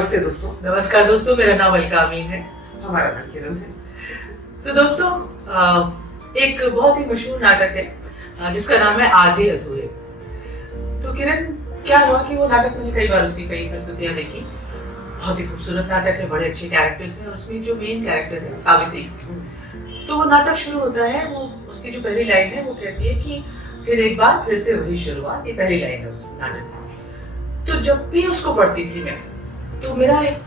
नमस्ते दोस्तों। नमस्कार दोस्तों, मेरा नाम अलका अमीन है। हमारा नाम किरण है। तो दोस्तों, एक बहुत ही मशहूर नाटक है जिसका नाम है आधे अधूरे। तो किरण, क्या हुआ कि वो नाटक मैंने कई बार उसकी कई प्रस्तुतियां देखी। बहुत ही खूबसूरत नाटक है, बड़े अच्छे कैरेक्टर्स हैं और उसमें जो मेन कैरेक्टर है सावित्री। तो वो नाटक शुरू होता है, वो उसकी जो पहली लाइन है वो कहती है कि फिर एक बार फिर से वही शुरुआत। ये पहली लाइन है उस नाटक की। तो जब भी उसको पढ़ती थी मैं, तो मेरा एक,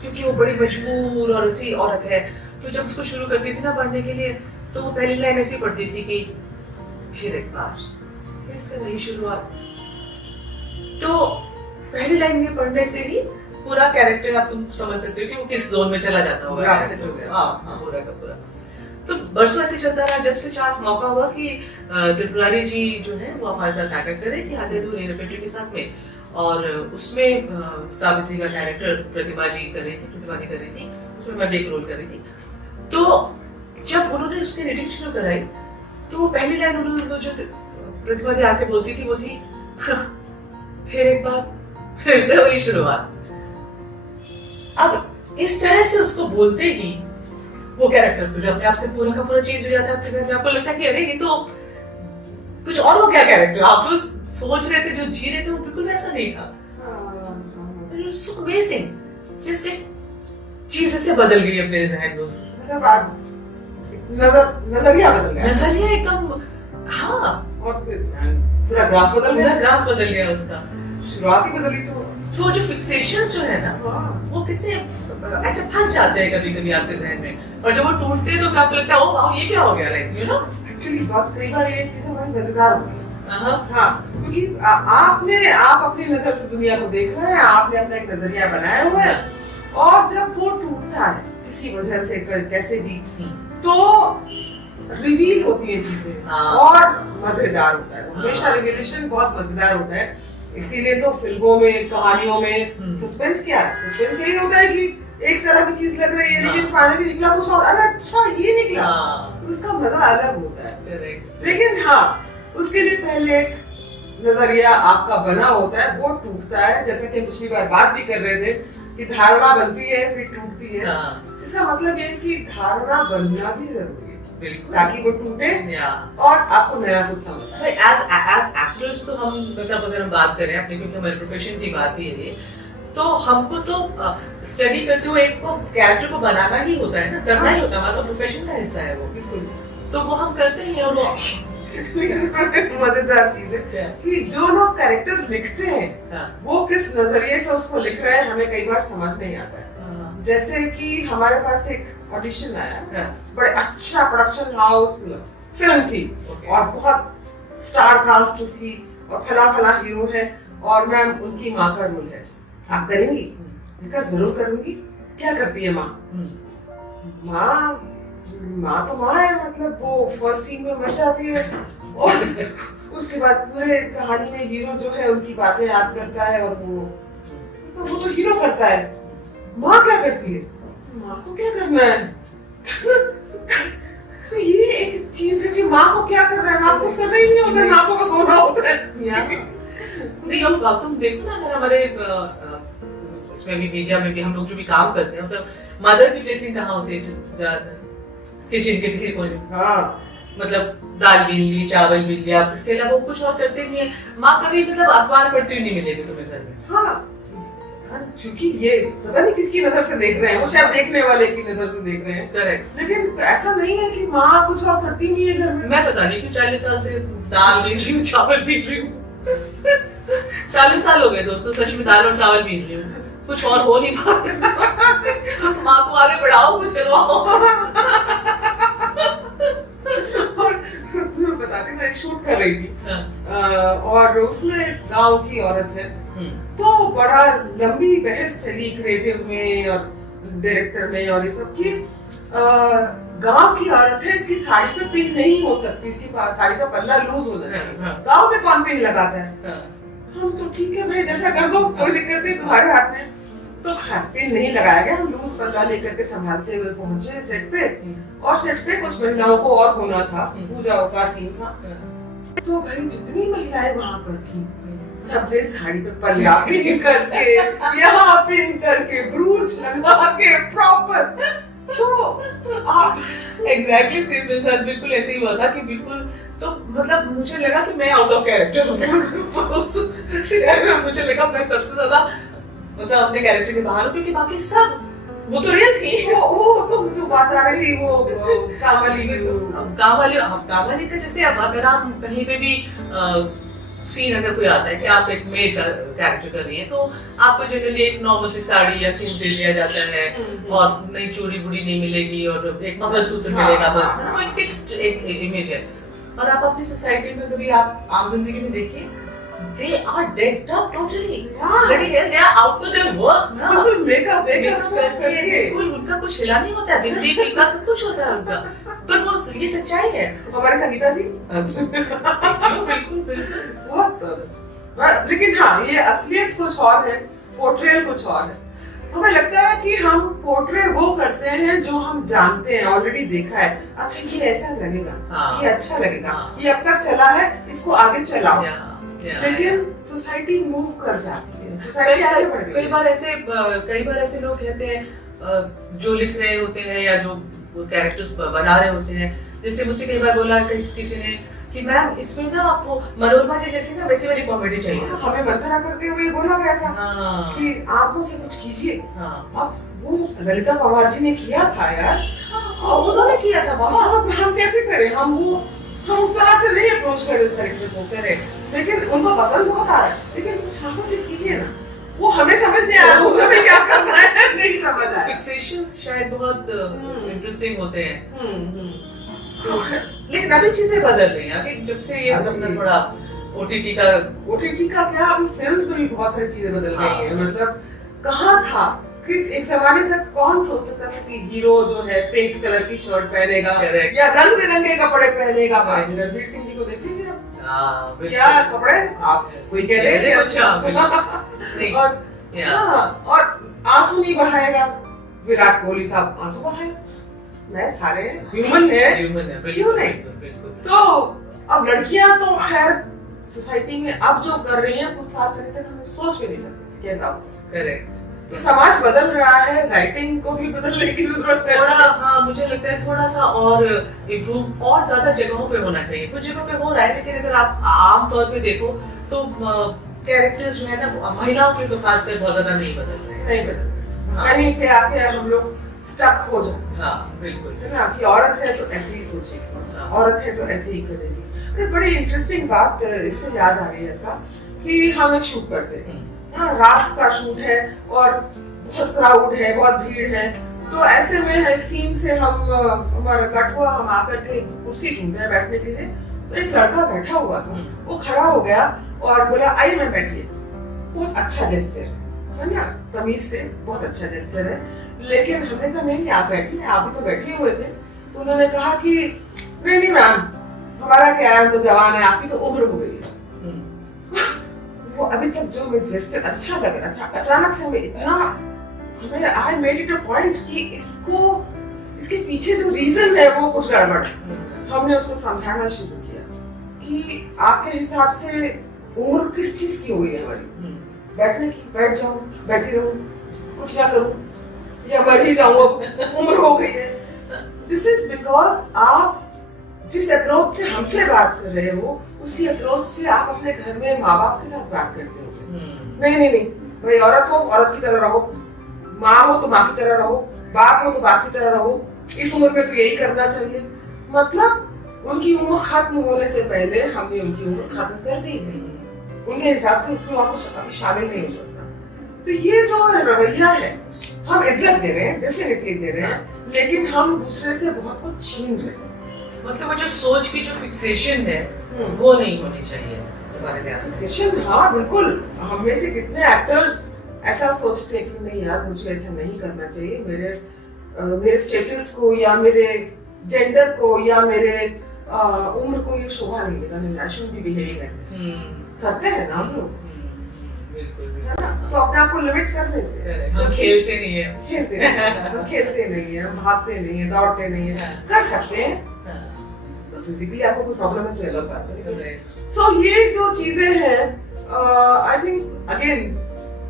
क्योंकि वो बड़ी मजबूर और ऐसी औरत है, तो जब उसको शुरू करती थी ना पढ़ने के लिए, तो वो पहली लाइन ऐसी पढ़ती थी कि फिर एक बार फिर से वही शुरुआत। तो पहली लाइन ये पढ़ने से ही पूरा कैरेक्टर आप तुम समझ सकते हो कि वो किस जोन में चला जाता होगा। पूरा का पूरा। तो बरसों ऐसे चलता रहा। जस्ट चांस मौका हुआ कि त्रिपुरारी जी जो है वो हमारे साथ नाटक कर रही थी आधे अधूरे रेपेट्री के साथ में, और उसमें सावित्री का कैरेक्टर प्रतिमा दी कर रही थी। उसमें मैं एक रोल कर रही थी। तो जब उन्होंने उसकी रीडिंग शुरू कराई, तो वो पहली लाइन उन्होंने जो प्रतिमा दी आके बोलती थी वो थी फिर एक बार फिर से वही शुरुआत। अब इस तरह से उसको बोलते ही वो कैरेक्टर फिर अपने आप से पूरा का पूरा चेंज हो जाता है। आपके ज़हन में आपको लगता है कि अरे ये तो कुछ और हो गया कैरेक्टर। आप जो सोच रहे थे, जो जी रहे थे, वो बिल्कुल वैसा नहीं था। So amazing. Just एक चीज ऐसे बदल गई है मेरे ज़हन में। मतलब नजरिया बदल गया। नजरिया एकदम, हाँ, और पूरा ग्राफ बदल गया उसका। शुरुआत ही बदली। तो जो फिक्सेशंस जो है ना, वो कितने ऐसे फंस जाते हैं कभी कभी आपके ज़हन में, और जब वो टूटते हैं तो आपको लगता है ओ वाओ ये क्या हो गया, लाइक यू नो। एक्चुअली बहुत कई बार ये चीजें बड़ी मजेदार होती हैं। हाँ, क्योंकि आप अपनी नजर से दुनिया को देख रहे हैं, आपने अपना एक नजरिया बनाया हुआ है, और जब वो टूटता है किसी वजह से कैसे भी, तो रिवील होती है चीजें और मजेदार होता है। हमेशा रिवीलेशन बहुत मजेदार होता है। इसीलिए तो फिल्मों में, कहानियों में सस्पेंस क्या है? सस्पेंस यही होता है कि एक तरह की चीज लग रही है लेकिन फाइनली निकला कुछ और। अरे अच्छा ये निकला, तो उसका मजा अलग होता है। लेकिन हाँ, उसके लिए पहले एक नजरिया आपका बना होता है, वो टूटता है। जैसा कि हम पिछली बार बात भी कर रहे थे कि धारणा बनती है फिर टूटती है। इसका मतलब ये है कि धारणा बनना भी जरूरी है ताकि वो टूटे और आपको नया कुछ समझ आए। एज एक्टर्स तो हम, मतलब अगर हम बात करें अपने, क्योंकि हमारे प्रोफेशन की बात भी है, तो हमको तो स्टडी करते हुए एक को कैरेक्टर को बनाना ही होता है ना, करना ही होता है। हमारा तो प्रोफेशन का हिस्सा है वो। बिल्कुल, तो वो हम करते ही हैं। और वो मजेदार चीज है कि जो लोग कैरेक्टर्स लिखते हैं वो किस नजरिए से उसको लिख रहे हैं, हमें कई बार समझ नहीं आता है। जैसे कि हमारे पास एक ऑडिशन आया, बड़े अच्छा प्रोडक्शन हाउस फिल्म थी और बहुत स्टार कास्ट उसकी, और फला हीरो है और मैम उनकी माँ का रोल है। आप करेंगी? मैं जरूर करूंगी। क्या करती है माँ? माँ तो माँ है, मतलब वो फर्स्ट सीन में मर जाती है और उसके बाद पूरे कहानी में हीरो जो है उनकी बातें याद करता है, और वो तो हीरो करता है। माँ क्या करती है? माँ को क्या करना है? ये एक चीज है कि माँ को क्या करना है? माँ को कुछ करना ही नहीं होता है, माँ को बस होना होता है। नहीं, अब तुम देखो ना, अगर हमारे इसमें भी, मीडिया में भी, हम लोग जो भी काम करते हैं, तो मदर की प्लेसिंग कहाँ होती है ज्यादातर? किचन के किसी को, मतलब दाल बीन ली, चावल बीन लिया, इसके अलावा वो कुछ और करते नहीं है। माँ कभी, मतलब अखबार पढ़ती हुई नहीं मिलेगी तुम्हें घर में। हाँ, क्योंकि ये पता नहीं किसकी नजर से देख रहे हैं, वो शायद देखने वाले की नजर से देख रहे हैं। करेक्ट। लेकिन ऐसा नहीं है कि माँ कुछ और करती नहीं है घर में। मैं पता नहीं क्यों 40 साल से दाल बीन रही हूँ, चावल पीट रही हूँ। 40 साल हो गए दोस्तों, सच में दाल और चावल पीट रही हूँ, कुछ और हो नहीं पा रहा। माँ को आगे बढ़ाओ, कुछ करवाओ। तुम्हें बताती, मैं एक शूट कर रही थी और उसमें गांव की औरत है, तो बड़ा लंबी बहस चली क्रिएटिव में और डायरेक्टर में और ये सब की। गांव की औरत है, इसकी साड़ी पे पिन नहीं हो सकती, इसकी साड़ी का पल्ला लूज होना चाहिए। गांव में कौन पिन लगाता है? हम तो ठीक है भाई, जैसा कर दो, कोई दिक्कत नहीं, तुम्हारे हाथ में। तो पिन नहीं लगाया गया, हम लूज पल्ला लेकर के संभालते हुए पहुंचे सेट पे, और सेट पे कुछ महिलाओं को और होना था, पूजा का सीन था। तो भाई जितनी महिलाएं वहां पर थी, सबने साड़ी पे पल्ला पिन करके, यहाँ पिन करके, एग्जैक्टली सेम मेरे साथ बिल्कुल ऐसे ही हुआ था कि बिल्कुल तो मतलब मुझे लगा कि मैं आउट ऑफ कैरेक्टर हूँ। मुझे लगा मैं सबसे ज्यादा मतलब अपने कैरेक्टर के बाहर हूँ क्योंकि बाकी सब वो तो रियल थी। वो तो जो बात आ रही थी वो कामवाली का जैसे अब अगर आप कहीं पे भी सीन अगर कोई आता है कि आप एक मेड का कैरेक्टर कर रही हैं तो आपको जनरली एक नॉर्मल सी साड़ी या सूट दे दिया जाता है और नई चूड़ी बूड़ी नहीं मिलेगी और एक मंगलसूत्र मिलेगा बस। वो एक फिक्स्ड एक इमेज है। और आप अपनी सोसाइटी में कभी आप आम जिंदगी में देखिए they are decked up totally. Bloody hell, they are out for their work ना। बिल्कुल मेकअप करके बिल्कुल उनका कुछ हिला नहीं होता, बिंदी टीका सब कुछ होता है उनका। पर वो ये सच्चाई है। हमारे संगीता जी बिल्कुल बिल्कुल बहुत। लेकिन हाँ ये असलियत कुछ और है, पोर्ट्रेल कुछ और है। हमें लगता है कि हम पोर्ट्रे वो करते हैं जो हम जानते हैं, ऑलरेडी देखा है। अच्छा ये ऐसा लगेगा, ये अच्छा लगेगा, ये अब तक चला है, इसको आगे चलाओ। लेकिन सोसाइटी मूव कर जाती है, सोसाइटी आगे बढ़ गई। कई बार ऐसे लोग कहते हैं जो लिख रहे होते हैं या जो कैरेक्टर्स बना रहे होते हैं, जैसे मुझसे कई बार बोला किसी ने कि मैम इसमें ना आपको मनोरमा जी जैसी ना वैसी वाली कॉमेडी चाहिए। हमें मंथना करते हुए बोला गया था कि आंखों से कुछ कीजिए। अब वो ललिता पवार जी ने किया था यार, उन्होंने किया था बाबा। हम कैसे करें, हम उस तरह से नहीं अप्रोच करें उस कैरेक्टर को करें, लेकिन उनको पसंद बहुत आ रहा है। लेकिन कुछ आंखों से कीजिए ना, वो हमें समझ नहीं आ रहा, उसे क्या करना है नहीं समझ आया। फिक्सेशंस शायद बहुत इंटरेस्टिंग होते हैं। लेकिन अभी चीजें बदल रही हैं। अभी जब से ये अपना थोड़ा ओटीटी का क्या, अभी फिल्म्स में भी बहुत सारी चीजें बदल गई हैं। मतलब कहाँ था किस एक जमाने तक कौन सोच सकता था कि हीरो जो है पिंक कलर की शर्ट पहनेगा या रंग बिरंगे कपड़े पहनेगा। रणवीर सिंह जी को देख लीजिए आप, क्या कपड़े, आप कोई कह रहे और आंसू नहीं बहाएगा। विराट कोहली साहब आंसू बहाएगा, मैच हारे हैं, ह्यूमन है, क्यों नहीं। तो अब लड़कियां तो खैर सोसाइटी में अब जो कर रही हैं कुछ साल पहले तक हम सोच भी नहीं सकते थे कैसा होगा। करेक्ट। तो समाज बदल रहा है, राइटिंग को भी बदलने की जरूरत है थोड़ा। हाँ मुझे लगता है थोड़ा सा और इम्प्रूव और ज्यादा जगहों पे होना चाहिए। कुछ जगहों पे हो रहा है, लेकिन अगर आप आम तौर पे देखो तो कैरेक्टर्स जो है ना महिलाओं के तो खासकर बहुत ज्यादा नहीं बदल रहे हैं। कहीं पे आके हम लोग स्टक हो जाते हैं। हाँ बिल्कुल है ना कि औरत है तो ऐसे ही सोचेगी, औरत है तो ऐसे ही करेगी। बड़ी इंटरेस्टिंग बात इससे याद आ रही है कि हम एक शूट करते हैं, हाँ रात का शूट है और बहुत क्राउड है, बहुत भीड़ है। तो ऐसे में एक सीन से हमारा कट हुआ, हम आकर के कुर्सी ढूंढ रहे हैं बैठने के लिए। तो एक लड़का बैठा हुआ था, वो खड़ा हो गया और बोला आइए मैं बैठिए। बहुत अच्छा जेस्चर है ना, तमीज से बहुत अच्छा जेस्चर है। लेकिन हमने कहा नहीं आप बैठिए, आप भी तो बैठे हुए थे। तो उन्होंने कहा कि नहीं मैम हमारा क्या है, तो जवान है, आपकी तो उम्र हो गई है। वो अभी तक जो मैं जेस्चर अच्छा लग रहा था, अचानक से हमें इतना I made it a point कि इसके पीछे जो रीजन है वो कुछ गड़बड़ है। हमने उसको समझाना शुरू किया कि आपके हिसाब से उम्र किस चीज की हुई है हमारी, बैठने की, बैठ जाऊं, बैठी रहूं, कुछ ना करूं या मर ही जाऊं, उम्र हो गई है। दिस इज बिकॉज आप जिस अप्रोच से हमसे बात कर रहे हो उसी अप्रोच से आप अपने घर में माँ बाप के साथ बात करते हो। नहीं भाई, औरत हो औरत की तरह रहो, माँ हो तो माँ की तरह रहो, बाप हो तो बाप की तरह रहो, इस उम्र में तो यही करना चाहिए। मतलब उनकी उम्र खत्म होने से पहले हमने उनकी उम्र खत्म कर दी है। उनके हिसाब से उसमें और कुछ अभी शामिल नहीं हो सकता। तो ये जो रवैया है, हम इज्जत दे रहे हैं, डेफिनेटली दे रहे हैं, लेकिन हम दूसरे से बहुत कुछ छीन रहे हैं। मतलब वो जो सोच की जो फिक्सेशन है वो नहीं होनी चाहिए तुम्हारे लिहाज से। फिक्सेशन, हाँ बिल्कुल। हम में से कितने एक्टर्स ऐसा सोचते हैं कि नहीं यार मुझे ऐसा नहीं करना चाहिए, मेरे स्टेटस को या मेरे जेंडर को या मेरे उम्र को ये शोभा नहीं देगा, नहीं I should be behaving like this. करते हैं ना हम लोग, है ना? तो अपने आप को लिमिट कर देते हैं। जो खेलते नहीं है, हम खेलते नहीं है, भागते नहीं है, दौड़ते नहीं है, कर सकते हैं। तो फिजिकली आपको कोई प्रॉब्लम है तो अलग बात है। सो ये जो चीजें हैं, आई थिंक अगेन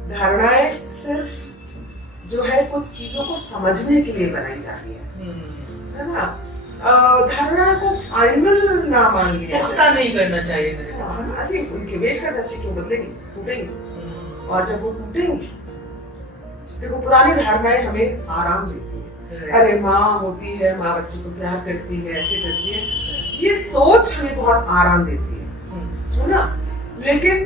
धारणाएं सिर्फ जो है कुछ चीजों को समझने के लिए बनाई जाती है ना। धारणा को फाइनल ना मान लिया पुख्ता नहीं करना चाहिए मेरे ख्याल से। आई थिंक उनके वेट करना चाहिए कि वो बदलेगी, टूटेंगी, और जब वो टूटेंगी, देखो पुरानी धारणाएं हमें आराम देती है। अरे माँ होती है, माँ बच्चे को प्यार करती है, ऐसे करती है, ये सोच हमें बहुत आराम देती है ना। लेकिन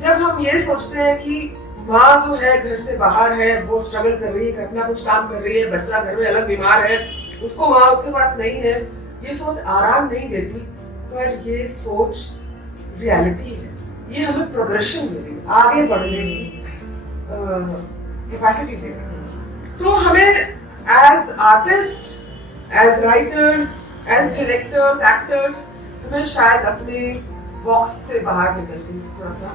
जब हम ये सोचते हैं कि माँ जो है घर से बाहर है, वो स्ट्रगल कर रही है, अपना कुछ काम कर रही है, बच्चा घर में अलग बीमार है, उसको माँ उसके पास नहीं है, ये सोच आराम नहीं देती, पर ये सोच रियलिटी है। ये हमें प्रोग्रेशन दे रही है, आगे बढ़ने की कैपेसिटी दे रही है। तो हमें as artist, as writers, as directors, actors, हमें शायद अपने बॉक्स से बाहर निकल के थोड़ा सा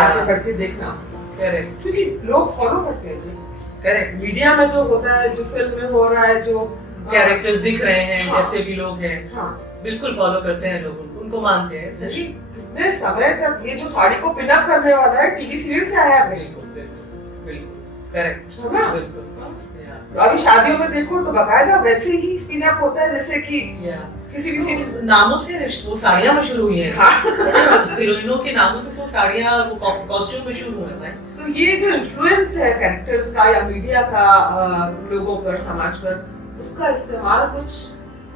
आगे बढ़ के देखना, करेक्ट, क्योंकि लोग फॉलो करते हैं, करेक्ट, मीडिया में जो होता है, जो फिल्म में हो रहा है, जो कैरेक्टर्स दिख रहे हैं, हाँ, जैसे भी लोग हैं, हाँ, बिल्कुल फॉलो करते हैं लोग, उनको मानते हैं। सही, कितने समय तक ये जो साड़ी को पिन अप करने वाला है टीवी सीरियल से आया है। बिल्कुल बिल्कुल करेक्ट, है ना? बिल्कुल। तो अभी शादियों में देखो तो बकायदा वैसे ही स्पिन अप होता है जैसे कि किसी नामों से वो साड़ियाँ मशहूर हुई हैं। हाँ। हीरोइनों के नामों से वो साड़ियाँ, वो कॉस्ट्यूम मशहूर हुए हैं भाई। तो ये जो इन्फ्लुएंस है कैरेक्टर्स का या मीडिया का लोगों पर, समाज पर, उसका इस्तेमाल कुछ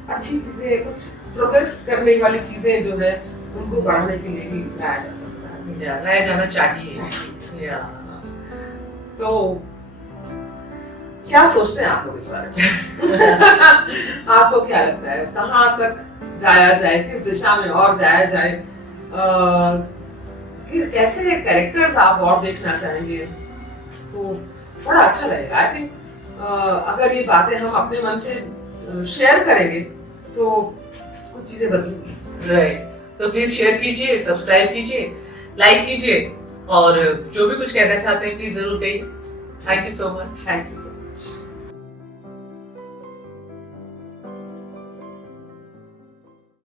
अच्छी चीजें, कुछ प्रोग्रेस करने वाली चीजें जो है उनको बढ़ाने के लिए भी लाया जा सकता है, लाया जाना चाहिए। तो क्या सोचते हैं आप लोग इस बारे में? आपको क्या लगता है कहाँ तक जाया जाए, किस दिशा में और जाया जाए, कैसे कैरेक्टर्स आप और देखना चाहेंगे? तो बड़ा अच्छा लगेगा। आई थिंक अगर ये बातें हम अपने मन से शेयर करेंगे तो कुछ चीजें बदलेंगी। राइट, तो प्लीज शेयर कीजिए, सब्सक्राइब कीजिए, लाइक कीजिए, और जो भी कुछ कहना चाहते हैं प्लीज जरूर कहिए। Thank you so much. Thank you so much.